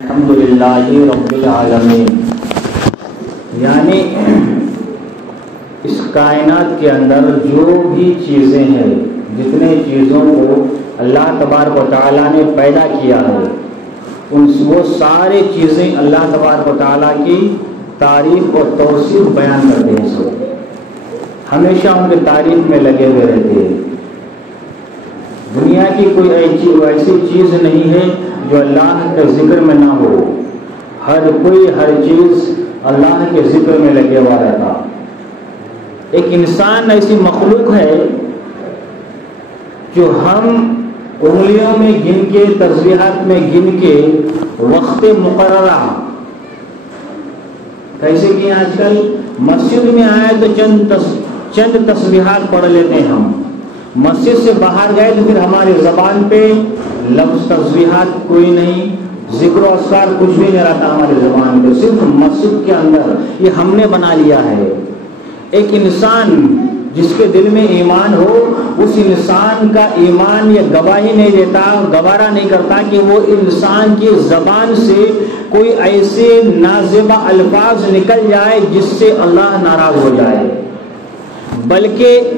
الحمدللہ رب العالمین، یعنی اس کائنات کے اندر جو بھی چیزیں ہیں، جتنے چیزوں کو اللہ تبارک و تعالیٰ نے پیدا کیا ہے، وہ سارے چیزیں اللہ تبارک و تعالیٰ کی تعریف اور توصیف بیان کرتے ہیں۔ سب ہمیشہ ان کی تعریف میں لگے ہوئے رہتے ہیں۔ دنیا کی کوئی ایسی چیز نہیں ہے جو اللہ کے ذکر میں نہ ہو۔ ہر چیز اللہ کے ذکر میں لگے ہوا رہتا۔ ایک انسان ایسی مخلوق ہے جو ہم انگلیوں میں گن کے، تسبیحات میں گن کے وقت مقررہ کیسے کہ آج کل مسجد میں آئے تو چند تسبیحات پڑھ لیتے ہیں ہم، مسجد سے باہر گئے تو پھر ہماری زبان پہ لفظ تسبیحات کوئی نہیں، ذکر و اذکار کچھ بھی نہیں رہتا ہماری زبان پہ، صرف مسجد کے اندر یہ ہم نے بنا لیا ہے۔ ایک انسان جس کے دل میں ایمان ہو، اس انسان کا ایمان یہ گواہی نہیں دیتا، گوارا نہیں کرتا کہ وہ انسان کی زبان سے کوئی ایسے نازیبہ الفاظ نکل جائے جس سے اللہ ناراض ہو جائے، بلکہ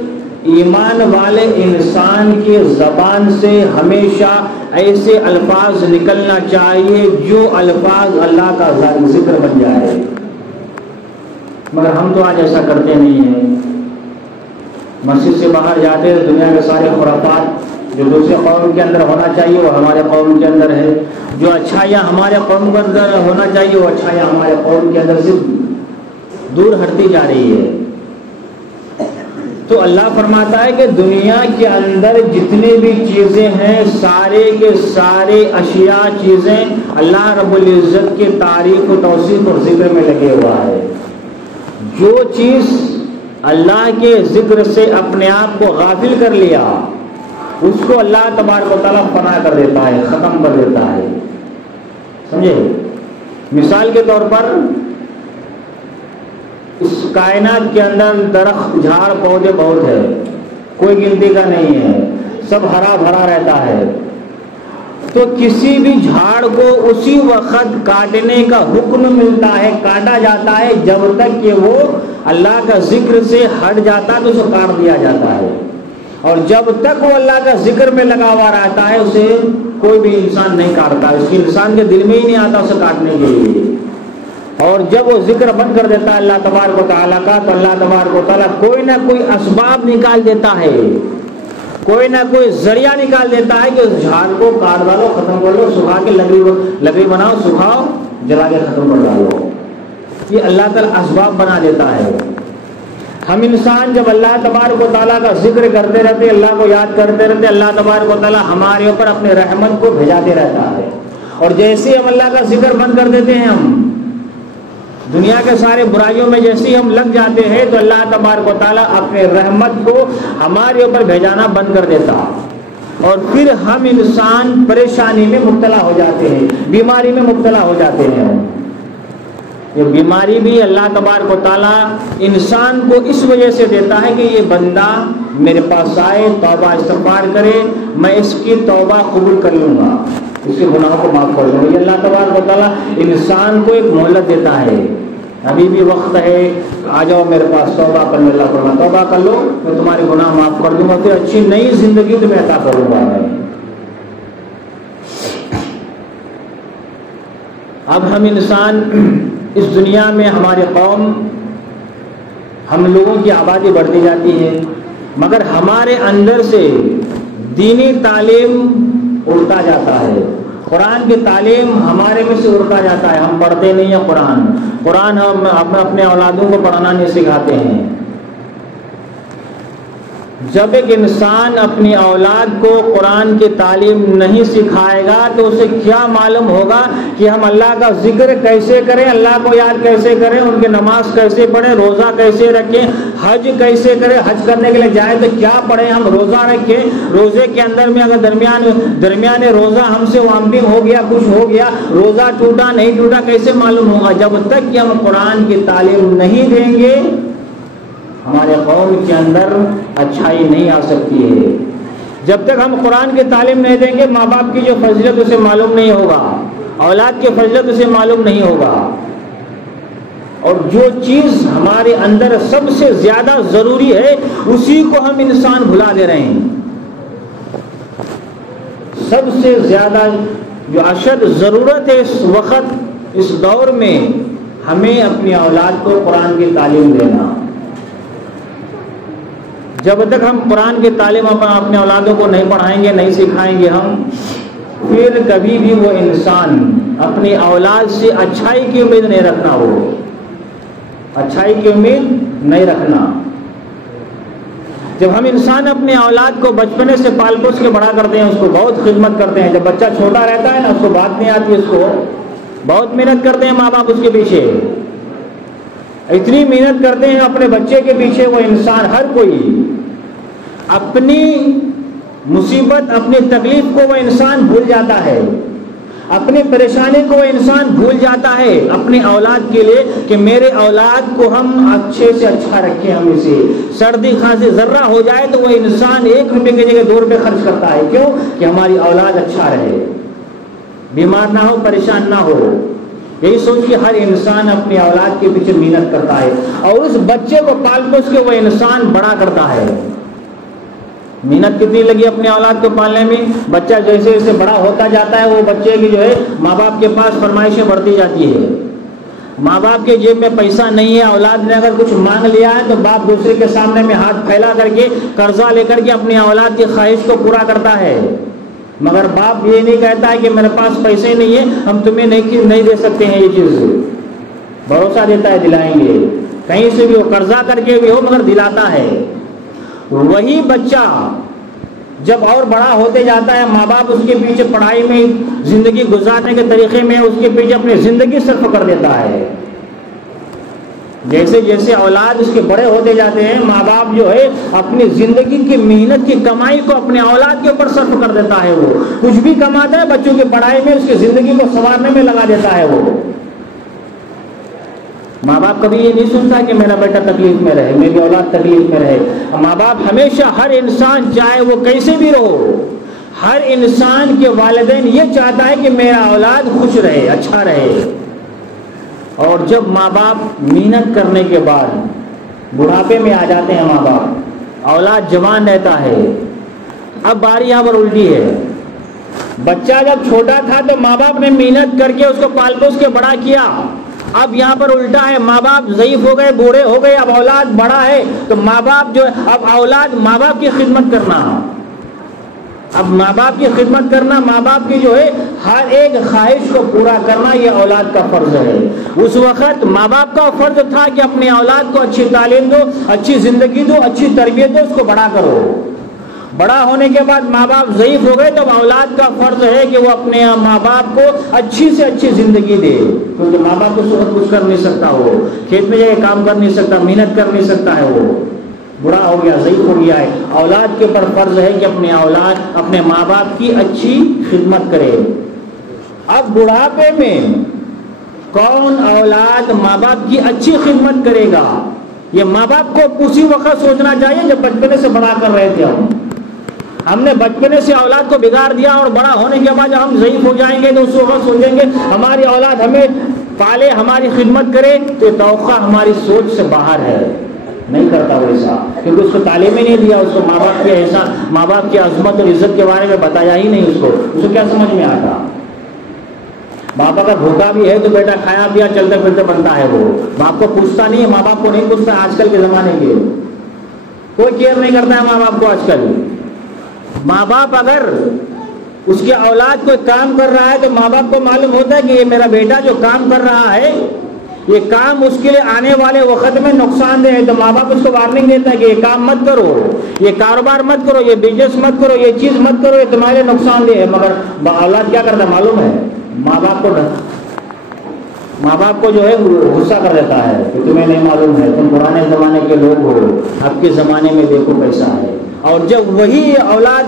ایمان والے انسان کی زبان سے ہمیشہ ایسے الفاظ نکلنا چاہیے جو الفاظ اللہ کا ذکر بن جائے۔ مگر ہم تو آج ایسا کرتے نہیں ہیں۔ مسجد سے باہر جاتے ہیں، دنیا کے سارے خرافات جو دوسرے قوم کے اندر ہونا چاہیے وہ ہمارے قوم کے اندر ہے، جو اچھائیاں ہمارے قوم کے اندر ہونا چاہیے وہ اچھائیاں ہمارے قوم کے اندر صرف دور ہٹتی جا رہی ہے۔ تو اللہ فرماتا ہے کہ دنیا کے اندر جتنے بھی چیزیں ہیں، سارے کے سارے اشیاء چیزیں اللہ رب العزت کے تعریف و توصیف اور ذکر میں لگے ہوا ہے۔ جو چیز اللہ کے ذکر سے اپنے آپ کو غافل کر لیا، اس کو اللہ تبارک و تعالیٰ فنا کر دیتا ہے، ختم کر دیتا ہے۔ سمجھے؟ مثال کے طور پر اس کائنات کے اندر درخت، جھاڑ، پودے بہت ہے، کوئی گنتی کا نہیں ہے، سب ہرا بھرا رہتا ہے۔ تو کسی بھی جھاڑ کو اسی وقت کاٹنے کا حکم ملتا ہے، کاٹا جاتا ہے، جب تک کہ وہ اللہ کا ذکر سے ہٹ جاتا ہے تو اسے کاٹ دیا جاتا ہے، اور جب تک وہ اللہ کا ذکر میں لگا ہوا رہتا ہے اسے کوئی بھی انسان نہیں کاٹتا، اس کی انسان کے دل میں ہی نہیں آتا اسے کاٹنے کے لیے۔ اور جب وہ ذکر بند کر دیتا ہے اللہ تبارک و تعالیٰ کا، تو اللہ تبارک و تعالیٰ کوئی نہ کوئی اسباب نکال دیتا ہے، کوئی نہ کوئی ذریعہ نکال دیتا ہے کہ اس جھاڑ کو کاٹ ڈالو، ختم کر لو، سکھا کے لکڑی بناؤ، سکھاؤ، جلا کے ختم کر ڈالو۔ یہ اللہ تعالیٰ اسباب بنا دیتا ہے۔ ہم انسان جب اللہ تبارک و تعالیٰ کا ذکر کرتے رہتے، اللہ کو یاد کرتے رہتے، اللہ تبارک و تعالیٰ ہمارے اوپر اپنے رحمت کو بھیجاتے رہتا ہے، اور جیسے ہم اللہ کا ذکر بند کر دیتے ہیں، ہم دنیا کے سارے برائیوں میں جیسے ہی ہم لگ جاتے ہیں، تو اللہ تبارک و تعالیٰ اپنے رحمت کو ہمارے اوپر بھیجانا بند کر دیتا، اور پھر ہم انسان پریشانی میں مبتلا ہو جاتے ہیں، بیماری میں مبتلا ہو جاتے ہیں۔ یہ بیماری بھی اللہ تبارک و تعالیٰ انسان کو اس وجہ سے دیتا ہے کہ یہ بندہ میرے پاس آئے، توبہ استغفار کرے، میں اس کی توبہ قبول کر لوں گا، اس کے گناہوں کو معاف کر دوں گا۔ یہ اللہ تبارک و تعالیٰ انسان کو ایک مہلت دیتا ہے، ابھی بھی وقت ہے، آ جاؤ میرے پاس، توبہ کر لو، اللہ فرماتا ہے توبہ کر لو، میں تمہارے گناہ معاف کر دوں گا، پھر اچھی نئی زندگی تمہیں عطا کروں گا میں۔ اب ہم انسان اس دنیا میں، ہماری قوم، ہم لوگوں کی آبادی بڑھتی جاتی ہے، مگر ہمارے اندر سے دینی تعلیم اڑتا جاتا ہے، قرآن کی تعلیم ہمارے میں سے اڑتا جاتا ہے، ہم پڑھتے نہیں ہیں قرآن ہم اپنے اولادوں کو پڑھنا نہیں سکھاتے ہیں۔ جب ایک انسان اپنی اولاد کو قرآن کی تعلیم نہیں سکھائے گا تو اسے کیا معلوم ہوگا کہ ہم اللہ کا ذکر کیسے کریں، اللہ کو یاد کیسے کریں، ان کی نماز کیسے پڑھیں، روزہ کیسے رکھیں، حج کیسے کریں، حج کرنے کے لیے جائیں تو کیا پڑھیں، ہم روزہ رکھیں، روزے کے اندر میں اگر درمیان روزہ ہم سے وامٹنگ ہو گیا، کچھ ہو گیا، روزہ ٹوٹا نہیں ٹوٹا کیسے معلوم ہوگا؟ جب تک کہ ہم قرآن کی تعلیم نہیں دیں گے ہمارے قوم کے اندر اچھائی نہیں آ سکتی ہے۔ جب تک ہم قرآن کی تعلیم نہیں دیں گے، ماں باپ کی جو فضیلت اسے معلوم نہیں ہوگا، اولاد کی فضیلت اسے معلوم نہیں ہوگا، اور جو چیز ہمارے اندر سب سے زیادہ ضروری ہے اسی کو ہم انسان بھلا دے رہے ہیں۔ سب سے زیادہ جو اشد ضرورت ہے اس وقت، اس دور میں، ہمیں اپنی اولاد کو قرآن کی تعلیم دینا۔ جب تک ہم قرآن کی تعلیم اپنے اولادوں کو نہیں پڑھائیں گے، نہیں سکھائیں گے ہم، پھر کبھی بھی وہ انسان اپنی اولاد سے اچھائی کی امید نہیں رکھنا، وہ اچھائی کی امید نہیں رکھنا۔ جب ہم انسان اپنے اولاد کو بچپنے سے پال پوس کے بڑا کرتے ہیں، اس کو بہت خدمت کرتے ہیں، جب بچہ چھوٹا رہتا ہے نا، اس کو بات نہیں آتی، اس کو بہت محنت کرتے ہیں ماں باپ اس کے پیچھے، اتنی محنت کرتے ہیں اپنے بچے کے پیچھے، وہ انسان ہر کوئی اپنی مصیبت، اپنی تکلیف کو وہ انسان بھول جاتا ہے، اپنی پریشانی کو وہ انسان بھول جاتا ہے اپنی اولاد کے لیے، کہ میرے اولاد کو ہم اچھے سے اچھا رکھیں، ہم اسے سردی کھانسی ذرہ ہو جائے تو وہ انسان 1 روپے کی جگہ 2 روپے خرچ کرتا ہے۔ کیوں؟ کہ ہماری اولاد اچھا رہے، بیمار نہ ہو، پریشان نہ ہو۔ یہی سوچ کے ہر انسان اپنی اولاد کے پیچھے محنت کرتا ہے، اور اس بچے کو پال پوس کے وہ انسان بڑا کرتا ہے۔ محنت کتنی لگی اپنی اولاد کو پالنے میں؟ بچہ جیسے جیسے بڑا ہوتا جاتا ہے، وہ بچے کی جو ہے ماں باپ کے پاس فرمائشیں بڑھتی جاتی ہے۔ ماں باپ کے جیب میں پیسہ نہیں ہے، اولاد نے اگر کچھ مانگ لیا ہے تو باپ دوسرے کے سامنے میں ہاتھ پھیلا کر کے قرضہ لے کر کے اپنی اولاد کی خواہش کو پورا کرتا ہے، مگر باپ یہ نہیں کہتا ہے کہ میرے پاس پیسے نہیں ہیں، ہم تمہیں نہیں دے سکتے ہیں یہ چیز۔ بھروسہ دیتا ہے دلائیں گے، کہیں سے بھی ہو، قرضہ کر کے بھی ہو، مگر دلاتا ہے۔ وہی بچہ جب اور بڑا ہوتے جاتا ہے، ماں باپ اس کے پیچھے پڑھائی میں، زندگی گزارنے کے طریقے میں اس کے پیچھے اپنی زندگی صرف کر دیتا ہے۔ جیسے جیسے اولاد اس کے بڑے ہوتے جاتے ہیں، ماں باپ جو ہے اپنی زندگی کی محنت کی کمائی کو اپنے اولاد کے اوپر صرف کر دیتا ہے۔ وہ کچھ بھی کماتا ہے بچوں کی پڑھائی میں، اس کی زندگی کو سنوارنے میں لگا دیتا ہے وہ۔ ماں باپ کبھی یہ نہیں سنتا کہ میرا بیٹا تکلیف میں رہے، میری اولاد تکلیف میں رہے۔ ماں باپ ہمیشہ، ہر انسان چاہے وہ کیسے بھی رہو، ہر انسان کے والدین یہ چاہتا ہے کہ میرا اولاد خوش رہے، اچھا رہے۔ اور جب ماں باپ محنت کرنے کے بعد بڑھاپے میں آ جاتے ہیں ماں باپ، اولاد جوان رہتا ہے، اب باری یہاں پر الٹی ہے۔ بچہ جب چھوٹا تھا تو ماں باپ نے محنت کر کے اس کو پال پوس کے بڑا کیا، اب یہاں پر الٹا ہے، ماں باپ ضعیف ہو گئے، بوڑھے ہو گئے، اب اولاد بڑا ہے تو ماں باپ جو ہے، اب اولاد ماں باپ کی خدمت کرنا، اب ماں باپ کی خدمت کرنا، ماں باپ کی جو ہے ہر ایک خواہش کو پورا کرنا، یہ اولاد کا فرض ہے۔ اس وقت ماں باپ کا فرض تھا کہ اپنی اولاد کو اچھی تعلیم دو، اچھی زندگی دو، اچھی تربیت دو، اس کو بڑا کرو۔ بڑا ہونے کے بعد ماں باپ ضعیف ہو گئے تو اولاد کا فرض ہے کہ وہ اپنے ماں باپ کو اچھی سے اچھی زندگی دے، کیونکہ ماں باپ کو سب کچھ کر نہیں سکتا، وہ کھیت میں جا کے کام کر نہیں سکتا، محنت کر نہیں سکتا ہے، وہ بڑا ہو گیا، ضعیف ہو گیا ہے۔ اولاد کے اوپر فرض ہے کہ اپنے اولاد، اپنے ماں باپ کی اچھی خدمت کرے۔ اب بڑھاپے میں کون اولاد ماں باپ کی اچھی خدمت کرے گا؟ یہ ماں باپ کو اسی وقت سوچنا چاہیے جب بچپنے سے بڑا کر رہے تھے۔ ہم نے بچپنے سے اولاد کو بگاڑ دیا، اور بڑا ہونے کے بعد جب ہم ضعیف ہو جائیں گے تو اس وقت سوچیں گے ہماری اولاد ہمیں پالے، ہماری خدمت کرے، تو یہ توقع ہماری سوچ سے باہر ہے۔ نہیں کرتا ویسا، کیونکہ اس کو تعلیم ہی نہیں دیا، اس کو ماں باپ کے احسان، ماں باپ کی عظمت اور عزت کے بارے میں بتایا ہی نہیں، اس کو کیا سمجھ میں آتا؟ باپ اگر بھوکا بھی ہے تو بیٹا کھایا پیا چلتے پھرتے بنتا ہے، وہ باپ کو پوچھتا نہیں ہے، ماں باپ کو نہیں پوچھتا۔ آج کل کے زمانے کے کوئی کیئر نہیں کرتا ہے ماں باپ کو آج کل۔ ماں باپ اگر اس کے اولاد کوئی کام کر رہا ہے تو ماں باپ کو معلوم ہوتا ہے کہ یہ میرا بیٹا جو کام کر رہا ہے، یہ کام اس کے لیے آنے والے وقت میں نقصان دہ ہے، تو ماں باپ اس کو وارننگ دیتا ہے کہ یہ کام مت کرو، یہ کاروبار مت کرو، یہ بزنس مت کرو، یہ چیز مت کرو، یہ تمہارے نقصان دہ ہے۔ مگر اولاد کیا کرتا ہے معلوم ہے؟ ماں باپ کو جو ہے غصہ کر دیتا ہے کہ تمہیں نہیں معلوم ہے، تم پرانے زمانے کے لوگ ہو، اب کے زمانے میں دیکھو کیسا ہے۔ اور جب وہی اولاد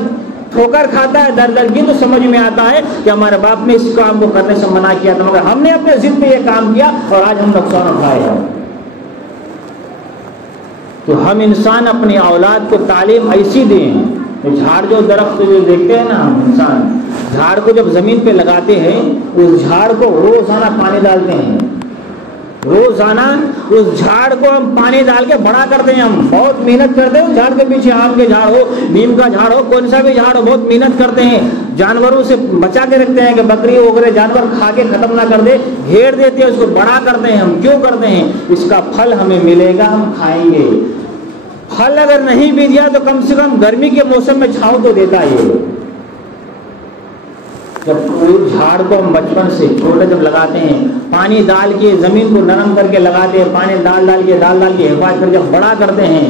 ٹھوکر کھاتا ہے در کی، تو سمجھ میں آتا ہے کہ ہمارے باپ نے اس کام کو کرنے سے منع کیا تھا، مگر ہم نے اپنے ضد پہ یہ کام کیا اور آج ہم نقصان اٹھائے ہیں۔ تو ہم انسان اپنی اولاد کو تعلیم ایسی دیں، جھاڑ جو درخت جو دیکھتے ہیں نا ہم انسان، جھاڑ کو جب زمین پہ لگاتے ہیں اس جھاڑ کو روزانہ پانی ڈالتے ہیں، روزانہ اس جھاڑ کو ہم پانی ڈال کے بڑا کرتے ہیں، ہم بہت محنت کرتے ہیں اس جھاڑ کے پیچھے، آم کے جھاڑ ہو، نیم کا جھاڑ ہو، کون سا بھی جھاڑ ہو، بہت محنت کرتے ہیں، جانوروں سے بچا کے رکھتے ہیں کہ بکری وغیرہ جانور کھا کے ختم نہ کر دے، گھیر دیتے ہیں، اس کو بڑا کرتے ہیں۔ ہم کیوں کرتے ہیں؟ اس کا پھل ہمیں ملے گا، ہم کھائیں گے۔ پھل اگر نہیں بھی دیا تو کم سے کم گرمی کے موسم میں چھاؤں تو دیتا ہے۔ جب جھاڑ کو ہم بچپن سے چھوٹے جب لگاتے ہیں، پانی ڈال کے زمین کو نرم کر کے لگاتے ہیں، پانی ڈال کے حفاظت کر کے بڑا کرتے ہیں،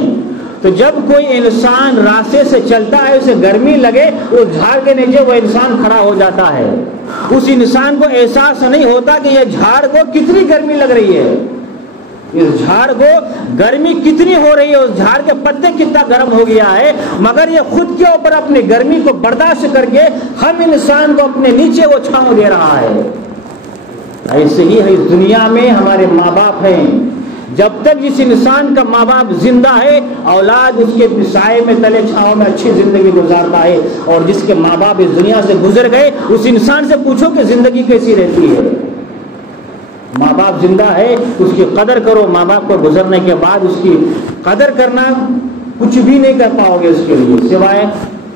تو جب کوئی انسان راستے سے چلتا ہے، اسے گرمی لگے، وہ جھاڑ کے نیچے وہ انسان کھڑا ہو جاتا ہے، اس انسان کو احساس نہیں ہوتا کہ یہ جھاڑ کو کتنی گرمی لگ رہی ہے، اس جھاڑ کو گرمی کتنی ہو رہی ہے، اس جھاڑ کے پتے کتنا گرم ہو گیا ہے، مگر یہ خود کے اوپر اپنی گرمی کو برداشت کر کے ہم انسان کو اپنے نیچے وہ چھاؤں دے رہا ہے۔ ایسے ہی اس دنیا میں ہمارے ماں باپ ہیں، جب تک جس انسان کا ماں باپ زندہ ہے، اولاد اس کے سائے میں تلے چھاؤں میں اچھی زندگی گزارتا ہے، اور جس کے ماں باپ اس دنیا سے گزر گئے اس انسان سے پوچھو کہ زندگی کیسی رہتی ہے۔ ماں باپ زندہ ہے اس کی قدر کرو، ماں باپ کو گزرنے کے بعد اس کی قدر کرنا کچھ بھی نہیں کر پاؤ گے اس کے لیے، سوائے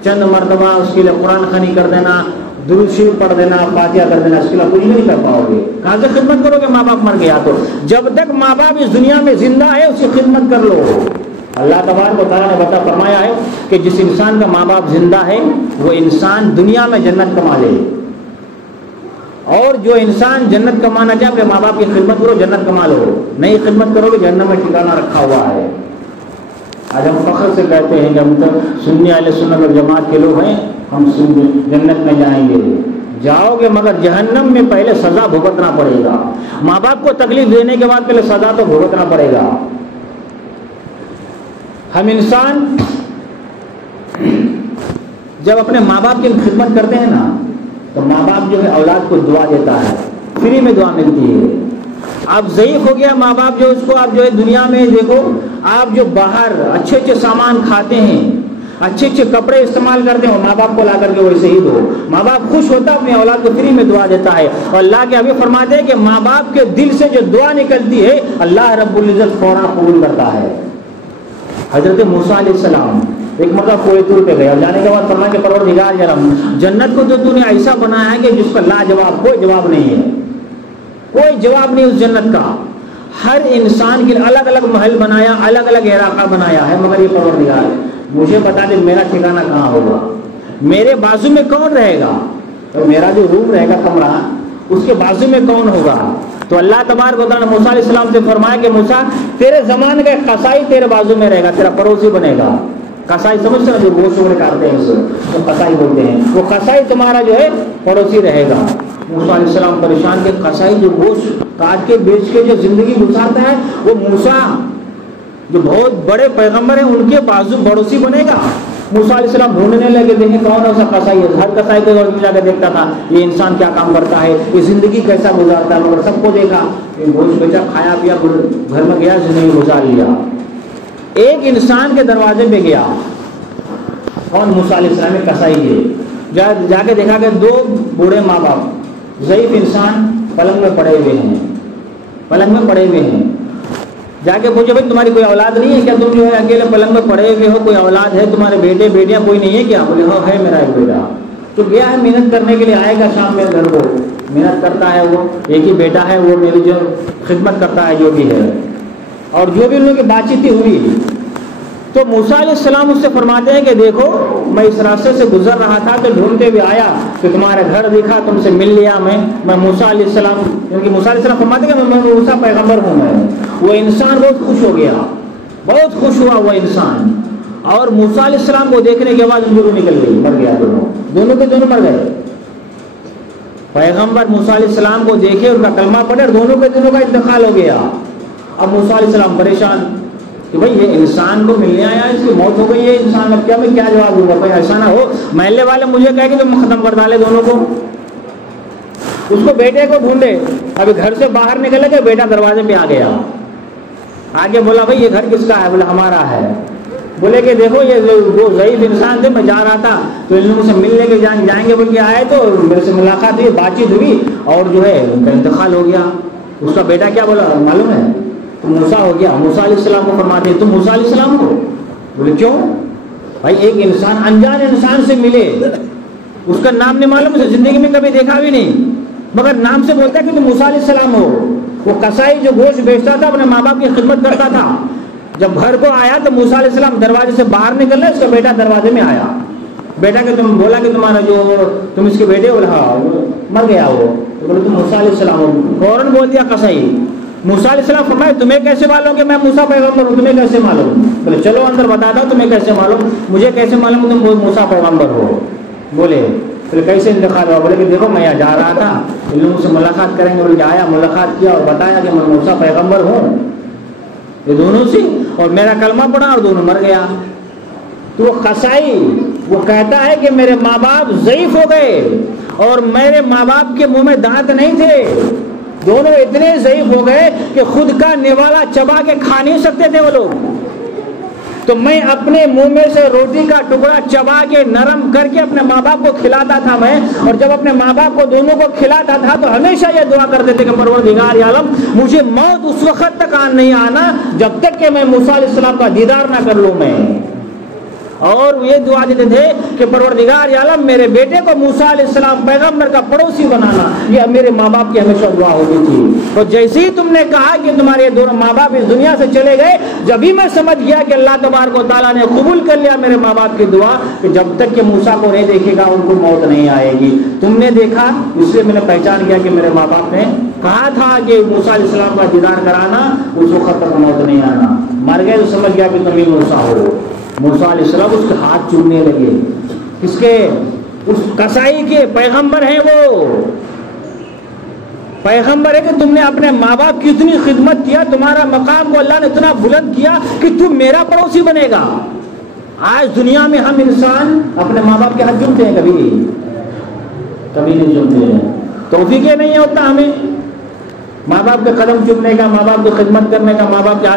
چند مرتبہ اس کے لیے قرآن خوانی کر دینا، درود شریف پڑھ دینا، فاتحہ کر دینا، اس کے لیے کچھ نہیں کر پاؤ گے۔ کہاں سے خدمت کرو گے؟ ماں باپ مر گیا تو جب تک ماں باپ اس دنیا میں زندہ ہے اس کی خدمت کر لو۔ اللہ تبارک و تعالیٰ نے فرمایا ہے کہ جس انسان کا ماں باپ زندہ ہے وہ انسان دنیا میں جنت کما لے، اور جو انسان جنت کمانا چاہے اپنے ماں باپ کی خدمت کرو، جنت کما لو، نہیں خدمت کرو گے جہنم میں ٹھکانہ رکھا ہوا ہے۔ آج ہم فخر سے کہتے ہیں کہ ہم تو سنی اہل سنت اور جماعت کے لوگ ہیں، ہم جنت میں جائیں گے۔ جاؤ گے مگر جہنم میں پہلے سزا بھگتنا پڑے گا، ماں باپ کو تکلیف دینے کے بعد پہلے سزا تو بھگتنا پڑے گا۔ ہم انسان جب اپنے ماں باپ کی خدمت کرتے ہیں نا تو ماں باپ جو ہے اولاد کو دعا دیتا ہے، فری میں دعا ملتی ہے۔ اب ضعیف ہو گیا ماں باپ، جو اس کو آپ جو ہے دنیا میں دیکھو، آپ جو باہر اچھے اچھے سامان کھاتے ہیں، اچھے اچھے کپڑے استعمال کرتے ہیں، ماں باپ کو لا کر کے ویسے ہی دو۔ ماں باپ خوش ہوتا ہے، اپنی اولاد کو فری میں دعا دیتا ہے، اور اللہ کے حبیب فرماتے ہیں کہ ماں باپ کے دل سے جو دعا نکلتی ہے اللہ رب العزت فوراً قبول کرتا ہے۔ حضرت موسیٰ علیہ السلام ایک مرتبہ کوہ طور پہ گیا، جانے کے بعد فرمایا کہ پروردگار عالم، جنت کو تو نے ایسا بنایا ہے کہ جس کا لاجواب کوئی جواب نہیں ہے، کوئی جواب نہیں اس جنت کا۔ ہر انسان کے الگ الگ محل بنایا، الگ الگ علاقہ بنایا ہے، مگر یہ پروردگار مجھے بتا دے میرا ٹھکانہ کہاں ہوگا، میرے بازو میں کون رہے گا، تو میرا جو روم رہے گا کمرہ اس کے بازو میں کون ہوگا؟ تو اللہ تبارک و تعالیٰ نے موسیٰ علیہ السلام سے فرمایا کہ موسیٰ تیرے زمانے کا ایک قصائی تیرے بازو میں رہے گا، تیرا پڑوسی بنے گا۔ قصائی سمجھتے ہیں جو گوشت وغیرہ کاٹتے ہیں اسے وہ قصائی بولتے ہیں، وہ قصائی تمہارا جو ہے پڑوسی رہے گا۔ موسیٰ علیہ السلام پریشان کہ قصائی جو گوشت کاٹ کے بیچ کے جو زندگی گزارتا ہے وہ موسیٰ جو بہت بڑے پیغمبر ہیں ان کے بازو پڑوسی بنے گا۔ موسیٰ علیہ السلام ڈھونڈنے لگے، دیکھیں کون ایسا قصائی ہے، ہر قصائی کو جا کے دیکھتا تھا یہ انسان کیا کام کرتا ہے، یہ زندگی کیسا گزارتا ہے، مگر سب کو دیکھا، گوشت بیچا، کھایا پیا، گھر میں گیا، زندگی گزار لیا۔ ایک انسان کے دروازے پہ گیا، کون؟ موسیٰ علیہ السلام قصائی ہے، جا کے دیکھا کہ دو بوڑھے ماں باپ، ضعیف انسان پلنگ میں پڑے ہوئے ہیں، جا کے پوچھے بھائی تمہاری کوئی اولاد نہیں ہے کیا، تم جو ہے اکیلے پلنگ میں پڑے ہوئے ہو، کوئی اولاد ہے تمہارے بیٹے بیٹیاں کوئی نہیں ہے کیا؟ بولے ہاں ہے میرا ایک بیٹا، تو گیا ہے محنت کرنے کے لیے، آئے گا شام میں گھر کو، محنت کرتا ہے، وہ ایک ہی بیٹا ہے، وہ میری جو خدمت کرتا ہے جو بھی ہے، اور جو بھی ان لوگوں کی بات چیت ہوئی تو موسیٰ علیہ السلام اس سے فرماتے ہیں کہ دیکھو میں اس راستے سے گزر رہا تھا تو ڈھونڈتے ہوئے آیا کہ تمہارا گھر دکھا، تم سے مل لیا، میں موسیٰ علیہ السلام، کیونکہ موسیٰ علیہ السلام فرماتے ہیں کہ میں موسیٰ پیغمبر ہوں۔ وہ انسان بہت خوش ہو گیا، بہت خوش ہوا وہ انسان، اور موسیٰ علیہ السلام کو دیکھنے کے بعد ان کو نکل گئی، مر گیا، دونوں کے دونوں مر گئے۔ پیغمبر موسیٰ علیہ السلام کو دیکھے، ان کا کلمہ پڑھے، اور دونوں کے دونوں کا انتقال ہو گیا۔ اب موسیٰ علیہ السلام پریشان کہ بھائی یہ انسان کو ملنے آیا، اس کی موت ہو گئی ہے، انسان اب کیا میں کیا جواب دوں گا، کوئی ایسا نہ ہو محلے والے مجھے کہے کہ تم ختم کر ڈالے دونوں کو۔ اس کو بیٹے کو ڈھونڈے، ابھی گھر سے باہر نکلے کہ بیٹا دروازے پہ آ گیا، آگے بولا بھائی یہ گھر کس کا ہے؟ بولا ہمارا ہے۔ بولے کہ دیکھو یہ وہ ضعیف انسان تھے، میں جا رہا تھا تو ان لوگوں سے ملنے کے جائیں گے بول کے آئے، تو میرے سے ملاقات ہوئی، بات چیت ہوئی، اور جو ہے ان کا انتقال ہو گیا۔ اس کا بیٹا کیا بولا معلوم ہے؟ تو موسیٰ ہو گیا۔ موسیٰ علیہ السلام کو فرماتے ہیں تم موسیٰ علیہ السلام ہو؟ بولے کیوں؟ بھائی ایک انسان انجان انسان سے ملے، اس کا نام نہیں معلوم، اسے زندگی میں کبھی دیکھا بھی نہیں، مگر نام سے بولتا ہے کہ تم موسیٰ علیہ السلام ہو۔ وہ قصائی جو گوشت بیچتا تھا، اپنے ماں باپ کی خدمت کرتا تھا، جب گھر کو آیا تو موسیٰ علیہ السلام دروازے سے باہر نکلے، اس کا بیٹا دروازے میں آیا۔ بیٹا کہ تم بولا کہ تمہارا جو تم اس کے بیٹے ہو، رہا مر گیا وہ، تو بولے تم موسیٰ علیہ السلام ہو۔ فوراً بول دیا قصائی۔ موسیٰ علیہ السلام فرمائے تمہیں کیسے معلوم کہ میں موسیٰ پیغمبر ہوں؟ تمہیں کیسے معلوم؟ بولے چلو اندر بتاتا ہوں تمہیں کیسے معلوم، مجھے کیسے معلوم تم موسیٰ پیغمبر ہو؟ بولے پھر کیسے انتقال ہوا؟ بولے کہ دیکھو میں یہاں جا رہا تھا، ان لوگوں سے ملاقات کریں گے بول کے آیا، ملاقات کیا اور بتایا کہ میں موسیٰ پیغمبر ہوں، یہ دونوں سے، اور میرا کلمہ پڑھا اور دونوں مر گیا۔ تو وہ قصائی وہ کہتا ہے کہ میرے ماں باپ ضعیف ہو گئے اور میرے ماں باپ کے منہ میں دانت نہیں تھے، دونوں اتنے ضعیف ہو گئے کہ خود کا نوالا چبا کے کھا نہیں سکتے تھے وہ لوگ، تو میں اپنے منہ میں سے روٹی کا ٹکڑا چبا کے نرم کر کے اپنے ماں باپ کو کھلاتا تھا میں، اور جب اپنے ماں باپ کو دونوں کو کھلاتا تھا تو ہمیشہ یہ دعا کرتے تھے کہ پروردگار عالم مجھے موت اس وقت تک نہیں آنا جب تک کہ میں موسیٰ علیہ السلام کا دیدار نہ کر لوں میں، اور یہ دعا دیتے تھے کہ پروردگار عالم میرے بیٹے کو موسیٰ علیہ السلام پیغمبر کا پڑوسی بنانا، یہ میرے ماں باپ کی ہمیشہ دعا ہوتی تھی۔ تو جیسے ہی تم نے کہا کہ تمہارے دونوں ماں باپ اس دنیا سے چلے گئے، جبھی میں سمجھ گیا کہ اللہ تبارک و تعالیٰ نے قبول کر لیا میرے ماں باپ کی دعا کہ جب تک کہ موسیٰ کو نہیں دیکھے گا ان کو موت نہیں آئے گی۔ تم نے دیکھا، اس لیے میں نے پہچان کیا کہ میرے ماں باپ نے کہا تھا کہ موسیٰ علیہ السلام کا دیدار کرانا، اس وقت تک موت نہیں آنا، مر گئے تو سمجھ گیا کہ تم ہی موسیٰ ہو۔ موسیٰ علیہ السلام اس کے ہاتھ چومنے لگے، اس کے اس قصائی کے پیغمبر ہیں، وہ پیغمبر ہے کہ تم نے اپنے ماں باپ کی اتنی خدمت کیا، تمہارا مقام کو اللہ نے اتنا بلند کیا کہ تم میرا پڑوسی بنے گا۔ آج دنیا میں ہم انسان اپنے ماں باپ کے ہاتھ چومتے ہیں؟ کبھی نہیں چومتے ہیں، توفیق نہیں ہوتا ہمیں ماں باپ کے قدم چومنے کا، ماں باپ کی خدمت کرنے کا، ماں باپ کے